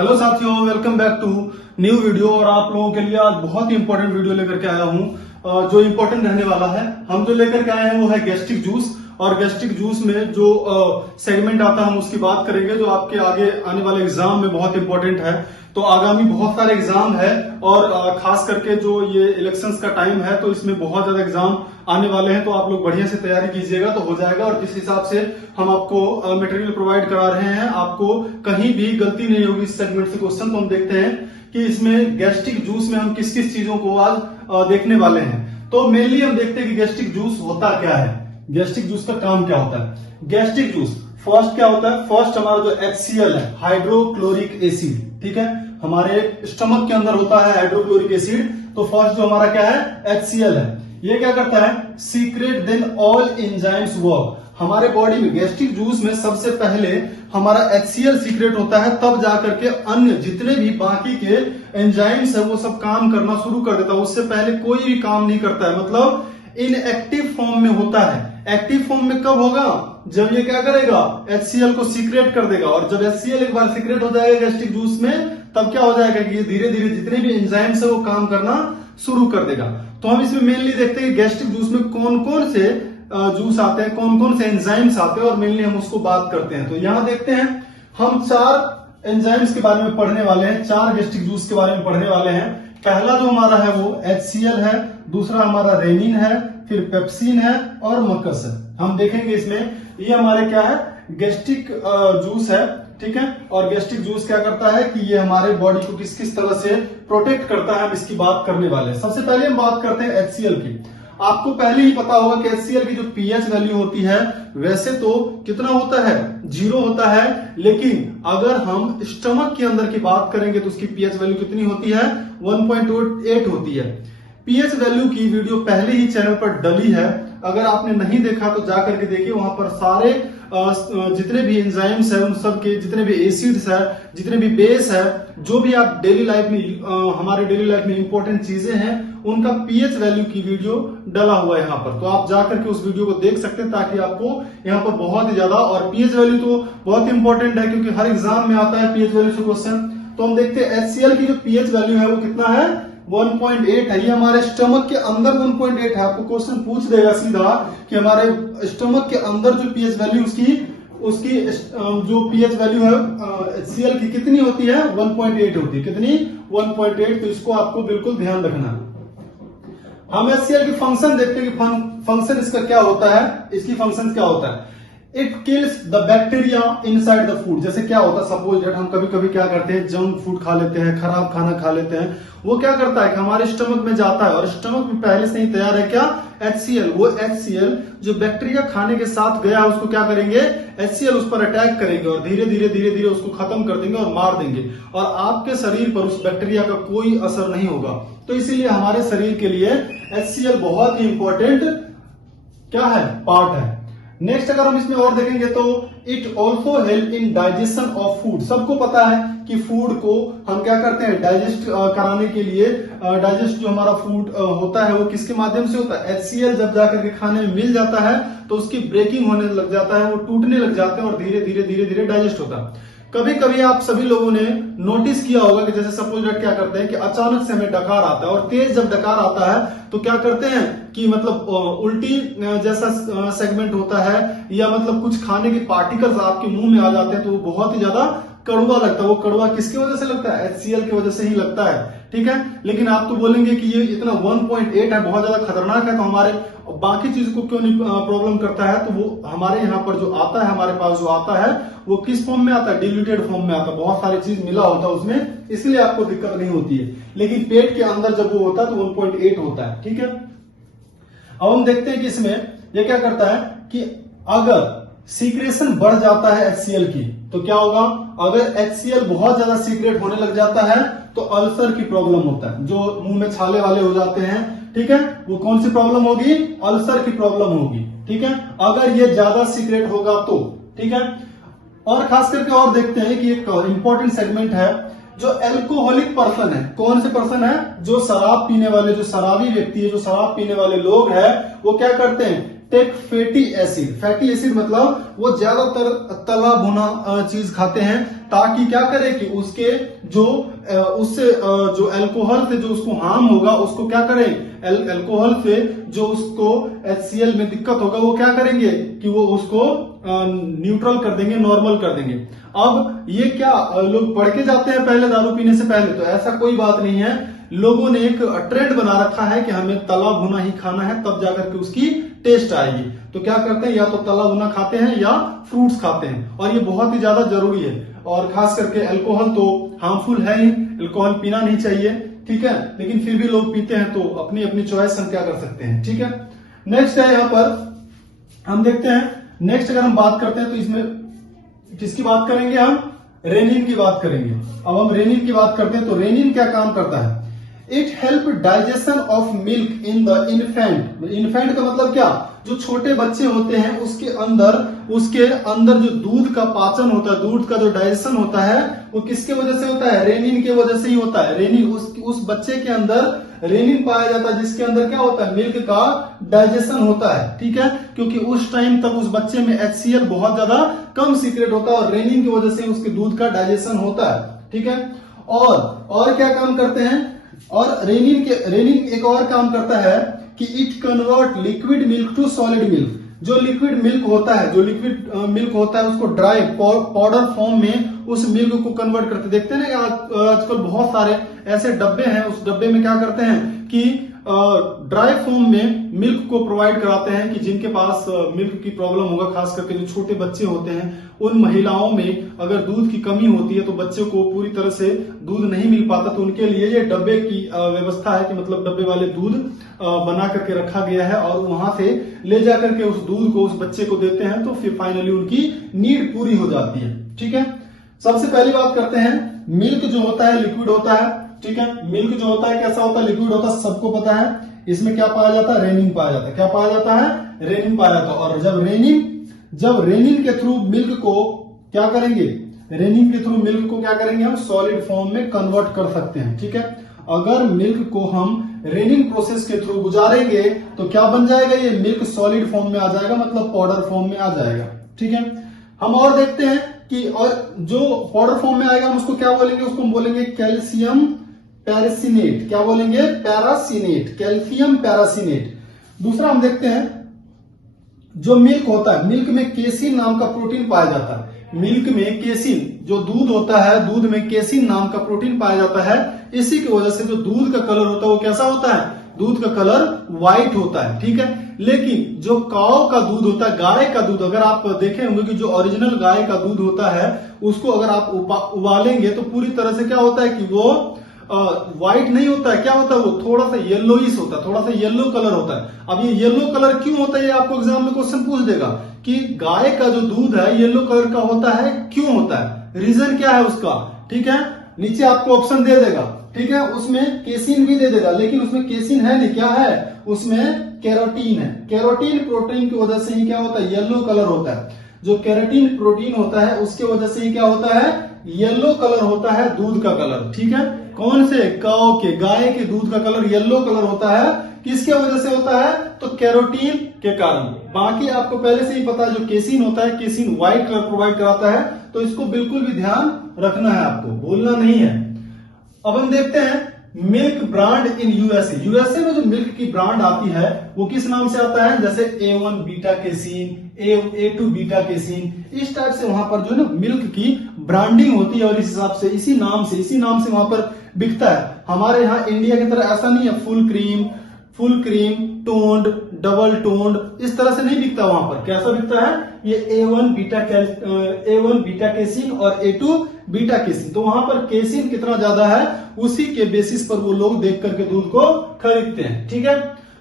Hello साथियों, welcome back to new video. और आप लोगों के लिए आज बहुत ही इंपॉर्टेंट वीडियो लेकर के आया हूं जो इंपॉर्टेंट रहने वाला है। हम जो लेकर के आए हैं वो है गैस्ट्रिक जूस। और गैस्ट्रिक जूस में जो सेगमेंट आता है हम उसकी बात करेंगे जो आपके आगे आने वाले एग्जाम में बहुत इंपॉर्टेंट है। तो आगामी बहुत सारे एग्जाम है और खास करके जो ये इलेक्शंस का टाइम है तो इसमें बहुत ज्यादा एग्जाम आने वाले हैं। तो आप लोग बढ़िया से तैयारी कीजिएगा तो हो जाएगा। और जिस हिसाब से हम आपको मटेरियल प्रोवाइड करा रहे हैं आपको कहीं भी गलती नहीं होगी इस सेगमेंट से क्वेश्चन। तो हम देखते हैं कि इसमें गैस्ट्रिक जूस में हम किस किस चीजों को आज देखने वाले हैं। तो मेनली हम देखते हैं कि गैस्ट्रिक जूस होता क्या है, गैस्ट्रिक जूस का काम क्या होता है। गैस्ट्रिक जूस फर्स्ट क्या होता है, फर्स्ट हमारा जो HCl है हाइड्रोक्लोरिक एसिड, ठीक है, हमारे स्टमक के अंदर होता है हाइड्रोक्लोरिक एसिड। तो फर्स्ट जो हमारा क्या है HCl है, ये क्या करता है secrete then all enzymes work. हमारे बॉडी में गैस्ट्रिक जूस में सबसे पहले हमारा HCl सीक्रेट होता है, तब जाकर के अन्य जितने भी बाकी के एंजाइम्स है वो सब काम करना शुरू कर देता है। उससे पहले कोई भी काम नहीं करता है, मतलब इनएक्टिव फॉर्म में होता है। एक्टिव फॉर्म में कब होगा, जब ये क्या करेगा HCl को सीक्रेट कर देगा। और जब HCl एक बार सीक्रेट हो जाएगा गैस्ट्रिक जूस में तब क्या हो जाएगा कि ये धीरे धीरे जितने भी एंजाइम्स है वो काम करना शुरू कर देगा। तो हम इसमें मेनली देखते हैं कि गैस्ट्रिक जूस में कौन कौन से जूस आते हैं, कौन कौन से एंजाइम्स आते हैं और मेनली हम उसको बात करते हैं। तो यहां देखते हैं हम 4 एंजाइम्स के बारे में पढ़ने वाले हैं, 4 गैस्ट्रिक जूस के बारे में पढ़ने वाले हैं। पहला जो हमारा है वो HCl है, दूसरा हमारा रेनिन है, फिर पेप्सिन है और मकस है। हम देखेंगे इसमें ये हमारे क्या है गैस्ट्रिक जूस है, ठीक है। और गैस्ट्रिक जूस क्या करता है कि ये हमारे बॉडी को किस किस तरह से प्रोटेक्ट करता है, हम इसकी बात करने वाले हैं। सबसे पहले हम बात करते हैं HCl की। आपको पहले ही पता होगा कि HCl की जो pH वैल्यू होती है वैसे तो कितना होता है 0 होता है, लेकिन अगर हम स्टमक के अंदर की बात करेंगे तो उसकी pH वैल्यू कितनी होती है 1.8 होती है। pH वैल्यू की वीडियो पहले ही चैनल पर डली है, अगर आपने नहीं देखा तो जाकर के देखिए। वहां पर सारे जितने भी एंजाइम्स है उन सब के जितने भी एसिड्स है, जितने भी बेस है, जो भी आप डेली लाइफ में हमारे डेली लाइफ में इंपॉर्टेंट चीजें हैं उनका pH वैल्यू की वीडियो डला हुआ है यहाँ पर। तो आप जाकर के उस वीडियो को देख सकते हैं ताकि आपको यहाँ पर बहुत ही ज्यादा। और pH वैल्यू तो बहुत इंपॉर्टेंट है क्योंकि हर एग्जाम में आता है pH वैल्यू से क्वेश्चन। तो हम देखते हैं HCl की जो pH वैल्यू है वो कितना है 1.8 है। ये हमारे स्टमक के अंदर 1.8 है। आपको क्वेश्चन पूछ देगा सीधा कि हमारे स्टमक के अंदर जो pH वैल्यू उसकी जो pH वैल्यू है HCl की कितनी होती है 1.8 होती है। कितनी 1.8। तो इसको आपको बिल्कुल ध्यान रखना। हम HCl की फंक्शन देखते हैं कि फंक्शन इसका क्या होता है। इसकी फंक्शन क्या होता है, it kills the bacteria inside the food. जैसे क्या होता है सपोज दैट हम कभी कभी क्या करते हैं जंक फूड खा लेते हैं, खराब खाना खा लेते हैं। वो क्या करता है कि हमारे स्टमक में जाता है और स्टमक में पहले से ही तैयार है क्या HCl। वो HCl जो बैक्टीरिया खाने के साथ गया उसको क्या करेंगे HCl उस पर अटैक करेंगे और धीरे धीरे धीरे धीरे उसको खत्म कर देंगे और मार देंगे और आपके शरीर पर उस बैक्टीरिया का कोई असर नहीं होगा। तो इसीलिए हमारे शरीर के लिए HCl बहुत ही इंपॉर्टेंट क्या है पार्ट है। नेक्स्ट अगर हम इसमें और देखेंगे तो it also help in digestion of food. सबको पता है कि फूड को हम क्या करते हैं डाइजेस्ट कराने के लिए। डाइजेस्ट जो हमारा फूड होता है वो किसके माध्यम से होता है HCl जब जाकर के खाने में मिल जाता है तो उसकी ब्रेकिंग होने लग जाता है, वो टूटने लग जाते हैं और धीरे धीरे धीरे धीरे डाइजेस्ट होता है। कभी कभी आप सभी लोगों ने नोटिस किया होगा कि जैसे सपोज दैट क्या करते हैं कि अचानक से हमें डकार आता है और तेज जब डकार आता है तो क्या करते हैं कि मतलब उल्टी जैसा सेगमेंट होता है या मतलब कुछ खाने के पार्टिकल्स आपके मुंह में आ जाते हैं तो वो बहुत ही ज्यादा कड़वा लगता है। वो कड़वा किसकी वजह से लगता है HCl की वजह से ही लगता है, ठीक है। लेकिन आप तो बोलेंगे कि ये इतना 1.8 है बहुत ज्यादा खतरनाक है तो हमारे बाकी चीज को क्यों नहीं प्रॉब्लम करता है। तो वो हमारे यहाँ पर जो आता है हमारे पास जो आता है वो किस फॉर्म में आता है डिल्यूटेड फॉर्म में आता है। बहुत सारी चीज मिला होता है उसमें, इसलिए आपको दिक्कत नहीं होती है। लेकिन पेट के अंदर जब वो होता है तो 1.8 होता है, ठीक है। अब हम देखते हैं कि इसमें ये क्या करता है कि अगर सीक्रेशन बढ़ जाता है HCl की तो क्या होगा, अगर HCl बहुत ज्यादा सीक्रेट होने लग जाता है तो अल्सर की प्रॉब्लम होता है, जो मुंह में छाले वाले हो जाते हैं, ठीक है। वो कौन सी प्रॉब्लम होगी अल्सर की प्रॉब्लम होगी, ठीक है, अगर ये ज्यादा सीक्रेट होगा तो, ठीक है। और खास करके और देखते हैं कि एक इंपॉर्टेंट सेगमेंट है जो एल्कोहलिक पर्सन है। कौन से पर्सन है, जो शराब पीने वाले, जो शराबी व्यक्ति है, जो शराब पीने वाले लोग हैं वो क्या करते हैं take fatty acid. Fatty acid मतलब वो ज्यादातर तला भुना चीज खाते हैं, ताकि क्या करे कि उसके जो उससे जो अल्कोहल से जो उसको हार्म होगा उसको क्या करें, अल्कोहल से जो उसको HCl में दिक्कत होगा वो क्या करेंगे कि वो उसको न्यूट्रल कर देंगे, नॉर्मल कर देंगे। अब ये क्या लोग पढ़ के जाते हैं पहले दारू पीने से पहले? तो ऐसा कोई बात नहीं है। लोगों ने एक ट्रेंड बना रखा है कि हमें तला भुना ही खाना है, तब जाकर के उसकी टेस्ट आएगी। तो क्या करते हैं, या तो तला भुना खाते हैं या फ्रूट्स खाते हैं, और ये बहुत ही ज्यादा जरूरी है। और खास करके अल्कोहल तो हार्मफुल है ही, अल्कोहल पीना नहीं चाहिए, ठीक है, लेकिन फिर भी लोग पीते हैं, तो अपनी अपनी चॉइस हम क्या कर सकते हैं, ठीक है। नेक्स्ट है यहाँ पर हम देखते हैं, नेक्स्ट अगर हम बात करते हैं तो इसमें किसकी बात करेंगे, हम रेनिन की बात करेंगे। अब हम रेनिन की बात करते हैं तो रेनिन क्या काम करता है, it help digestion of milk in the infant. Infant का मतलब क्या, जो छोटे बच्चे होते हैं उसके अंदर जो दूध का पाचन होता है, दूध का जो डाइजेशन होता है वो किसके वजह से होता है, रेनिन के वजह से ही होता है। रेनिन उस बच्चे के अंदर रेनिन पाया जाता है, जिसके अंदर क्या होता है, मिल्क का डाइजेशन होता है, ठीक है, क्योंकि उस टाइम तक उस बच्चे में HCl बहुत ज्यादा कम सीक्रेट होता है और रेनिन की वजह से उसके दूध का डाइजेशन होता है, ठीक है। और क्या काम करते हैं, और रेनिन एक और काम करता है कि it convert liquid milk to solid milk. जो लिक्विड मिल्क होता है उसको ड्राई पाउडर फॉर्म में उस मिल्क को कन्वर्ट करते। देखते हैं ना आजकल बहुत सारे ऐसे डब्बे हैं, उस डब्बे में क्या करते हैं कि ड्राई फॉर्म में मिल्क को प्रोवाइड कराते हैं कि जिनके पास मिल्क की प्रॉब्लम होगा, खास करके जो छोटे बच्चे होते हैं, उन महिलाओं में अगर दूध की कमी होती है तो बच्चे को पूरी तरह से दूध नहीं मिल पाता, तो उनके लिए ये डब्बे की व्यवस्था है कि मतलब डब्बे वाले दूध बना करके रखा गया है और वहां से ले जाकर के उस दूध को उस बच्चे को देते हैं, तो फिर फाइनली उनकी नीड पूरी हो जाती है, ठीक है। सबसे पहली बात करते हैं, मिल्क जो होता है लिक्विड होता है, ठीक है। मिल्क जो होता है कैसा होता है, लिक्विड होता है, सबको पता है। इसमें क्या पाया जाता है, रेनिन पाया जाता है। क्या पाया जाता है, रेनिन पाया जाता है। और जब रेनिन के थ्रू मिल्क को क्या करेंगे, रेनिन के थ्रू मिल्क को क्या करेंगे, हम सॉलिड फॉर्म में कन्वर्ट कर सकते हैं, ठीक है। अगर मिल्क को हम रेनिन प्रोसेस के थ्रू गुजारेंगे तो क्या बन जाएगा, ये मिल्क सॉलिड फॉर्म में आ जाएगा, मतलब पाउडर फॉर्म में आ जाएगा, ठीक है। हम और देखते हैं कि और जो पाउडर फॉर्म में आएगा हम उसको क्या बोलेंगे, उसको हम बोलेंगे कैल्शियम पैरासिनेट। क्या बोलेंगे, पैरासिनेट, कैल्शियम पैरासिनेट। दूसरा हम देखते हैं, जो मिल्क होता है, मिल्क में केसिन नाम का प्रोटीन पाया जाता है। मिल्क में केसिन, जो दूध होता है, दूध में केसिन नाम का प्रोटीन पाया जाता है। इसी की वजह से जो दूध का कलर होता है वो कैसा होता है, दूध का कलर व्हाइट होता है, ठीक है। लेकिन जो काऊ का दूध होता है, गाय का दूध, अगर आप देखे होंगे कि जो ओरिजिनल गाय का दूध होता है उसको अगर आप उबालेंगे तो पूरी तरह से क्या होता है कि वो व्हाइट नहीं होता है, क्या होता है, वो थोड़ा सा येलोइश होता है, थोड़ा सा येलो कलर होता है। अब ये येलो कलर क्यों होता है, ये आपको एग्जाम में क्वेश्चन पूछ देगा कि गाय का जो दूध है येलो कलर का होता है, क्यों होता है, रीजन क्या है उसका, ठीक है। नीचे आपको ऑप्शन दे देगा, ठीक है, उसमें केसिन भी दे देगा, लेकिन उसमें केसिन है नहीं, क्या है, उसमें कैरोटीन है। कैरोटीन प्रोटीन की वजह से ही क्या होता है, येलो कलर होता है। जो कैरोटीन प्रोटीन होता है उसके वजह से ही क्या होता है, येलो कलर होता है दूध का कलर, ठीक है। कौन से, काऊ के, गाय के दूध का कलर येलो कलर होता है, किसके वजह से होता है, तो कैरोटीन के कारण। बाकी आपको पहले से ही पता है, जो केसिन होता है, केसिन व्हाइट कलर प्रोवाइड कराता है, तो इसको बिल्कुल भी ध्यान रखना है, आपको भूलना नहीं है। अब हम देखते हैं मिल्क ब्रांड इन यूएसए में जो मिल्क की ब्रांड आती है वो किस नाम से आता है, जैसे A1 beta casein, A2 beta casein, इस टाइप से वहां पर जो है ना मिल्क की ब्रांडिंग होती है और इस हिसाब से इसी नाम से वहां पर बिकता है। हमारे यहाँ इंडिया की तरह ऐसा नहीं है full cream, toned, double toned, इस तरह से नहीं बिकता। वहां पर कैसा बिकता है, ये A1 बीटा केसिन और A2 बीटा केसिन। तो वहां पर केसिन कितना ज्यादा है उसी के बेसिस पर वो लोग देख करके दूध को खरीदते हैं, ठीक है।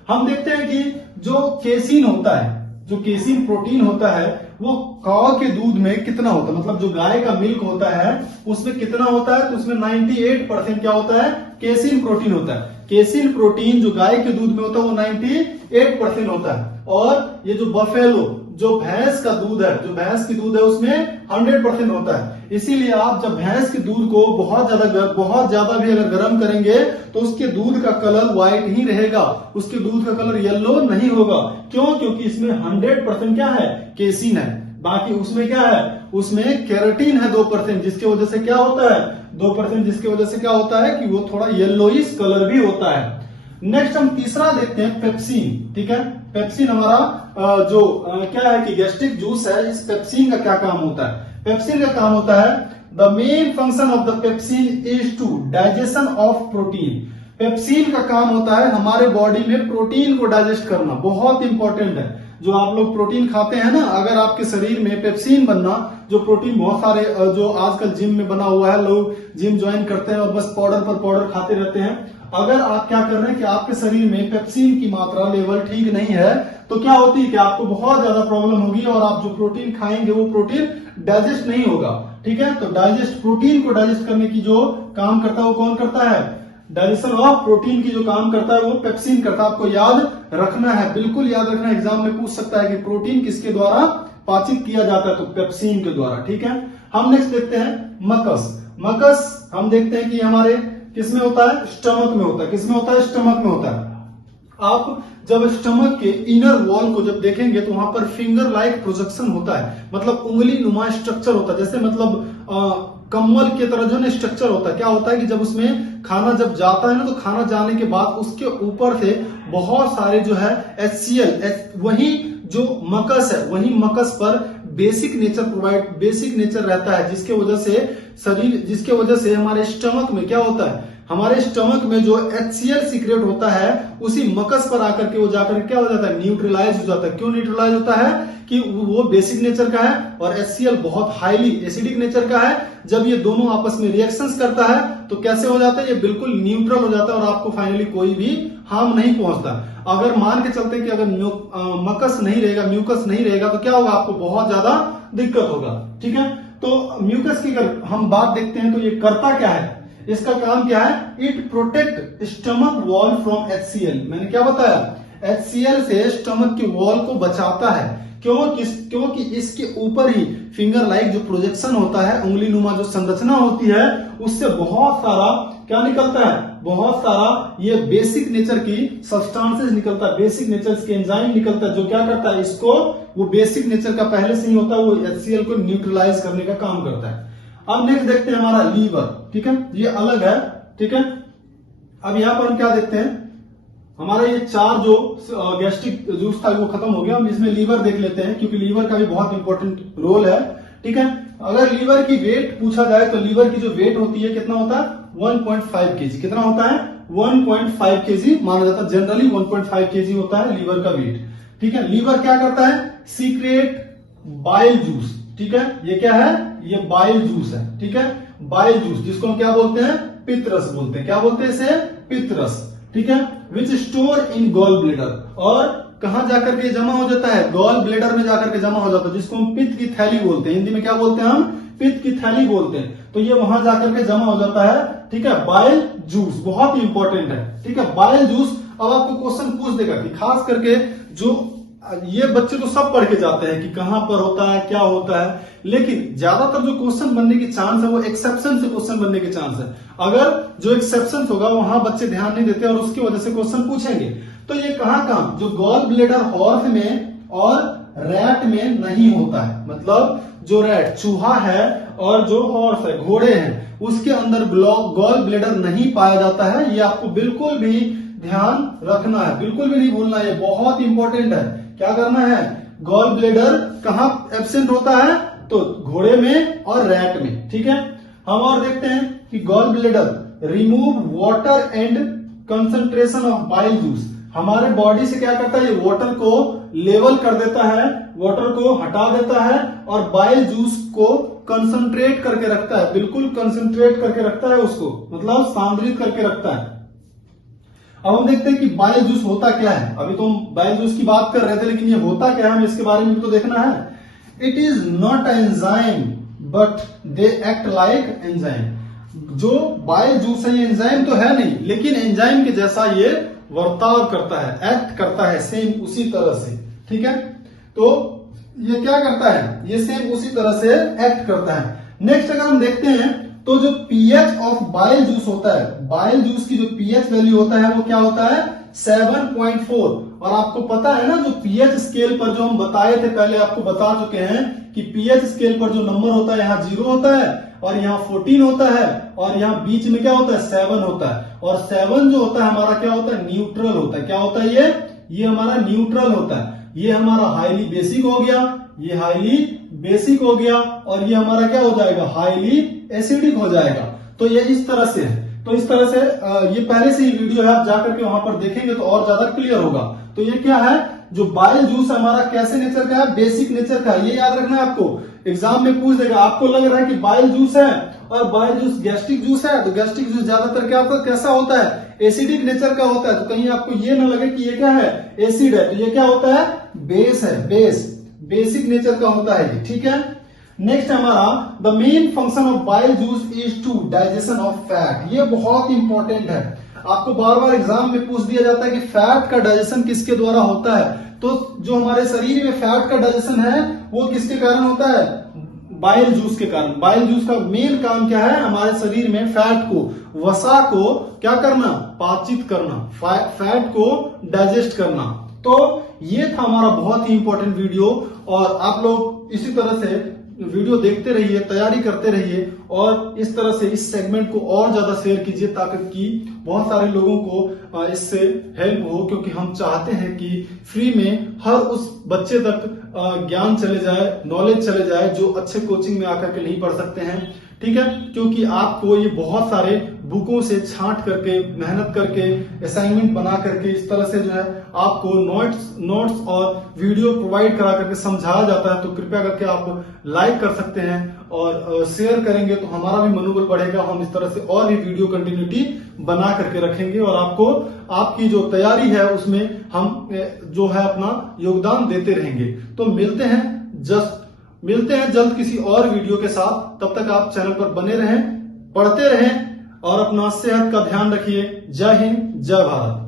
हम देखते हैं कि जो केसिन होता है, जो केसिन प्रोटीन होता है वो काऊ के दूध में कितना होता है, मतलब जो गाय का मिल्क होता है उसमें कितना होता है, तो उसमें 98% क्या होता है, केसिन प्रोटीन होता है। केसिन प्रोटीन जो गाय के दूध में होता है वो 98% होता है। और ये जो बफेलो, जो भैंस का दूध है, जो भैंस की दूध है उसमें 100% होता है। इसीलिए आप जब भैंस के दूध को बहुत ज्यादा भी अगर गर्म करेंगे तो उसके दूध का कलर व्हाइट ही रहेगा, उसके दूध का कलर येलो नहीं होगा। क्यों? क्योंकि इसमें 100% क्या है? केसीन है। बाकी उसमें क्या है? उसमें केराटिन है 2%, जिसकी वजह से क्या होता है? 2%, जिसकी वजह से क्या होता है कि वो थोड़ा येलोइश कलर भी होता है। नेक्स्ट हम तीसरा देखते हैं, पेप्सिन। ठीक है, पेप्सिन हमारा क्या है कि गैस्ट्रिक जूस है। इस पेप्सिन का क्या काम होता है? पेप्सिन का काम होता है, the main function of the pepsin is to digestion of protein. Pepsin का काम होता है हमारे बॉडी में प्रोटीन को डाइजेस्ट करना, बहुत इंपॉर्टेंट है। जो आप लोग प्रोटीन खाते हैं ना, अगर आपके शरीर में पेप्सिन बनना, जो प्रोटीन बहुत सारे जो आजकल जिम में बना हुआ है, लोग जिम ज्वाइन करते हैं और बस पाउडर पर पाउडर खाते रहते हैं। अगर आप क्या कर रहे हैं कि आपके शरीर में पेप्सिन की मात्रा लेवल ठीक नहीं है, तो क्या होती है कि आपको बहुत ज्यादा प्रॉब्लम होगी और आप जो प्रोटीन खाएंगे वो प्रोटीन डाइजेस्ट नहीं होगा। ठीक है, तो प्रोटीन को डाइजेस्ट करने की जो काम करता है वो कौन करता है? डाइजेशन ऑफ प्रोटीन की जो काम करता है वो पेप्सिन करता है। आपको याद रखना है, बिल्कुल याद रखना है। एग्जाम में पूछ सकता है कि प्रोटीन किसके द्वारा पाचित किया जाता है, तो पेप्सिन के द्वारा। ठीक है, हम नेक्स्ट देखते हैं मकस। मकस हम देखते हैं कि हमारे किसमें होता है? स्टमक में होता है। किसमें होता है? स्टमक में होता है। आप जब स्टमक के इनर वॉल को जब देखेंगे तो वहां पर फिंगर लाइक प्रोजेक्शन होता है, मतलब उंगली नुमा स्ट्रक्चर होता है, जैसे मतलब कम्बल के तरह जो है स्ट्रक्चर होता है। क्या होता है कि जब उसमें खाना जब जाता है ना, तो खाना जाने के बाद उसके ऊपर से बहुत सारे जो है HCl, वही जो मकस है, वही मकस पर बेसिक नेचर रहता है, जिसके वजह से हमारे स्टमक में क्या होता है? हमारे स्टमक में जो HCl सीक्रेट होता है उसी मकस पर आकर के वो जाकर क्या हो जाता है? न्यूट्रलाइज हो जाता है। क्यों न्यूट्रलाइज होता है? कि वो बेसिक नेचर का है और HCl बहुत हाईली एसिडिक नेचर का है। जब ये दोनों आपस में रिएक्शंस करता है तो कैसे हो जाता है? ये बिल्कुल न्यूट्रल हो जाता है और आपको फाइनली कोई भी हार्म नहीं पहुंचता। अगर मान के चलते कि अगर मकस नहीं रहेगा, म्यूकस नहीं रहेगा, तो क्या होगा? आपको बहुत ज्यादा दिक्कत होगा। ठीक है, तो म्यूकस की अगर हम बात देखते हैं तो ये करता क्या है? इसका काम क्या है? It protect stomach wall from HCl। मैंने क्या बताया? HCl से स्टमक के वॉल को बचाता है। क्योंकि इसके ऊपर ही फिंगर लाइक जो प्रोजेक्शन होता है, उंगली नुमा जो संरचना होती है, उससे बहुत सारा क्या निकलता है? बहुत सारा ये बेसिक नेचर की सब्सटेंसेस निकलता है, बेसिक नेचर के एंजाइम निकलता है, जो क्या करता है? इसको वो बेसिक नेचर का पहले से ही होता है, वो HCl को न्यूट्रलाइज करने का काम करता है। अब नेक्स्ट देखते हैं हमारा लीवर। ठीक है, ये अलग है। ठीक है, अब यहां पर हम क्या देखते हैं? हमारा ये 4 जो गैस्ट्रिक जूस था वो खत्म हो गया। हम इसमें लीवर देख लेते हैं, क्योंकि लीवर का भी बहुत इंपॉर्टेंट रोल है। ठीक है, अगर लीवर की वेट पूछा जाए तो लीवर की जो वेट होती है कितना होता है? 1.5 kg। कितना होता है? 1.5 kg माना जाता है। जनरली 1.5 kg होता है लीवर का वेट। ठीक है, लीवर क्या करता है? Secret bile juice. ठीक है, ये क्या है? ये बाइल जूस है। ठीक है, बाइल जूस, जिसको हम क्या बोलते हैं? पित्तरस बोलते हैं। क्या बोलते हैं इसे? पित्तरस। ठीक है, which store in gall bladder. और कहां जाकर के जमा हो जाता है? गॉल ब्लेडर में जाकर के जमा हो जाता है, जिसको हम पित्त की थैली बोलते हैं। हिंदी में क्या बोलते हैं हम? पित्त की थैली बोलते हैं। तो ये वहां जाकर के जमा हो जाता है। ठीक है, बाइल जूस बहुत ही इंपॉर्टेंट है। ठीक है, बाइल जूस। अब आपको क्वेश्चन पूछ देगा कि खास करके जो ये बच्चे तो सब पढ़ के जाते हैं कि कहां पर होता है, क्या होता है, लेकिन ज्यादातर जो क्वेश्चन बनने की चांस है वो एक्सेप्शन से क्वेश्चन बनने की चांस है। अगर जो एक्सेप्शन होगा वहां बच्चे ध्यान नहीं देते और उसकी वजह से क्वेश्चन पूछेंगे। तो ये कहां काम? जो गॉल ब्लेडर हॉर्स में और रैट में नहीं होता है। मतलब जो रैट चूहा है और जो हॉर्स है घोड़े हैं, उसके अंदर गॉल ब्लेडर नहीं पाया जाता है। ये आपको बिल्कुल भी ध्यान रखना है, बिल्कुल भी नहीं भूलना है, बहुत इंपॉर्टेंट है। क्या करना है? गॉल ब्लेडर कहां एब्सेंट होता है? तो घोड़े में और रैट में। ठीक है, हम और देखते हैं कि gall bladder remove water and concentration of bile juice. हमारे बॉडी से क्या करता है? ये वाटर को लेवल कर देता है, वाटर को हटा देता है और बाइल जूस को कंसंट्रेट करके रखता है, बिल्कुल कंसंट्रेट करके रखता है उसको, मतलब सांद्रित करके रखता है। अब हम देखते हैं कि बाइल जूस होता क्या है। अभी तो हम बाइल जूस की बात कर रहे थे, लेकिन ये होता क्या है हमें इसके बारे में भी तो देखना है। It is not enzyme but they act like enzyme. जो बाइल जूस है ये एंजाइम तो है नहीं, लेकिन एंजाइम के जैसा ये वर्ताव करता है, एक्ट करता है सेम उसी तरह से। ठीक है, तो ये क्या करता है, ये सेम उसी तरह से एक्ट करता है। नेक्स्ट अगर हम देखते हैं तो जो पीएच ऑफ बाइल जूस होता है, बाइल जूस की जो पीएच वैल्यू होता है वो क्या होता है 7.4। और आपको पता है ना जो पीएच स्केल पर जो हम बताए थे, पहले आपको बता चुके हैं कि पीएच स्केल पर जो नंबर होता है यहाँ 0 होता है और यहाँ 14 होता है और यहाँ बीच में क्या होता है 7 होता है। और 7 जो होता है हमारा क्या होता है न्यूट्रल होता है। क्या होता है ये हमारा न्यूट्रल होता है। ये हमारा हाईली बेसिक हो गया, ये हाईली बेसिक हो गया और ये हमारा क्या हो जाएगा हाईली एसिडिक हो जाएगा। तो ये इस तरह से है। तो इस तरह से ये पहले से ही वीडियो है, आप जाकर के वहां पर देखेंगे तो और ज्यादा क्लियर होगा। तो ये क्या है, जो बाइल जूस हमारा कैसे नेचर का है, बेसिक नेचर का है। ये याद रखना है आपको, एग्जाम में पूछ देगा। आपको लग रहा है कि बाइल जूस है और बाइल जूस गैस्ट्रिक जूस है, तो गैस्ट्रिक जूस ज्यादातर क्या होता है, कैसा होता है, एसिडिक नेचर का होता है। तो कहीं आपको ये ना लगे कि ये क्या है एसिड है, तो ये क्या होता है बेस है, बेसिक नेचर का होता है ये, ठीक है। नेक्स्ट हमारा the main function of bile juice is to digestion of fat. ये बहुत इंपॉर्टेंट है, आपको बार बार एग्जाम में पूछ दिया जाता है कि फैट का डाइजेशन किसके द्वारा होता है। तो जो हमारे शरीर में फैट का डाइजेशन है वो किसके कारण होता है, बाइल जूस के कारण। बाइल जूस का मेन काम क्या है, हमारे शरीर में फैट को, वसा को क्या करना, पाचित करना, फैट को डाइजेस्ट करना। तो ये था हमारा बहुत ही इंपॉर्टेंट वीडियो और आप लोग इसी तरह से वीडियो देखते रहिए, तैयारी करते रहिए और इस तरह से इस सेगमेंट को और ज्यादा शेयर कीजिए ताकि कि बहुत सारे लोगों को इससे हेल्प हो। क्योंकि हम चाहते हैं कि फ्री में हर उस बच्चे तक ज्ञान चले जाए, नॉलेज चले जाए जो अच्छे कोचिंग में आकर के नहीं पढ़ सकते हैं, ठीक है। क्योंकि आपको ये बहुत सारे बुकों से छांट करके, मेहनत करके, असाइनमेंट बना करके इस तरह से जो है आपको नोट्स और वीडियो प्रोवाइड करा करके समझाया जाता है। तो कृपया करके आप लाइक कर सकते हैं और शेयर करेंगे तो हमारा भी मनोबल बढ़ेगा। हम इस तरह से और भी वीडियो कंटिन्यूटी बना करके रखेंगे और आपको आपकी जो तैयारी है उसमें हम जो है अपना योगदान देते रहेंगे। तो मिलते हैं जल्द किसी और वीडियो के साथ। तब तक आप चैनल पर बने रहें, पढ़ते रहें और अपना सेहत का ध्यान रखिए। जय हिंद, जय भारत।